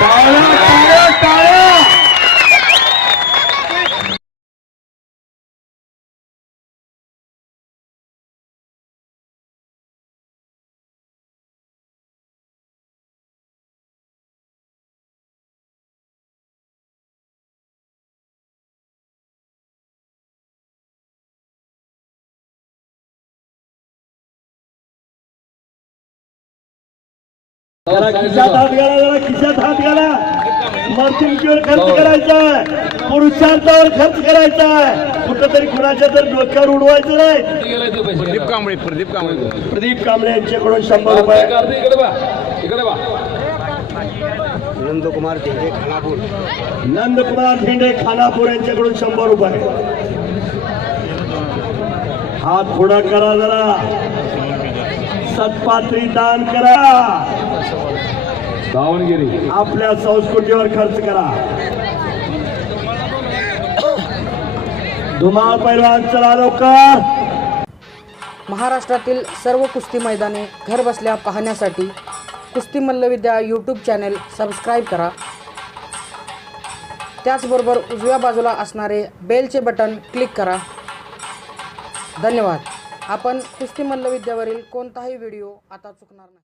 ਤਾਲਾ ਤਾਲਾ जरा खिशात हात घाला जरा खिशात हात घाला. मर्तिंकीवर खर्च करायचा आहे. पुरुषार्थावर खर्च करायचा आहे. कुठंतरी कुणाच्या तर डोक्यावर उडवायचं नाही. प्रदीप कांबळे प्रदीप कांबळे. प्रदीप कांबळे यांच्याकडून शंभर रुपये. इकडे बा इकडे बा. नंदकुमार तेजे खानापूर. नंदकुमार झेंडे खानापूर यांच्याकडून शंभर रुपये. हात पुढा करा जरा. सत्पात्री दान करा. दावणगिरी. आपल्या संस्कृतीवर खर्च करा. धुमाळ पैलवान चला लवकर. महाराष्ट्रातील सर्व कुस्ती मैदाने घरबसल्या पाहण्यासाठी कुस्ती मल्लविद्या यूट्यूब चॅनेल सबस्क्राईब करा. त्याचबरोबर उजव्या बाजूला असणारे बेलचे बटन क्लिक करा. धन्यवाद. आपण कुस्ती मल्लविद्यावरील कोणताही व्हिडिओ आता चुकणार नाही.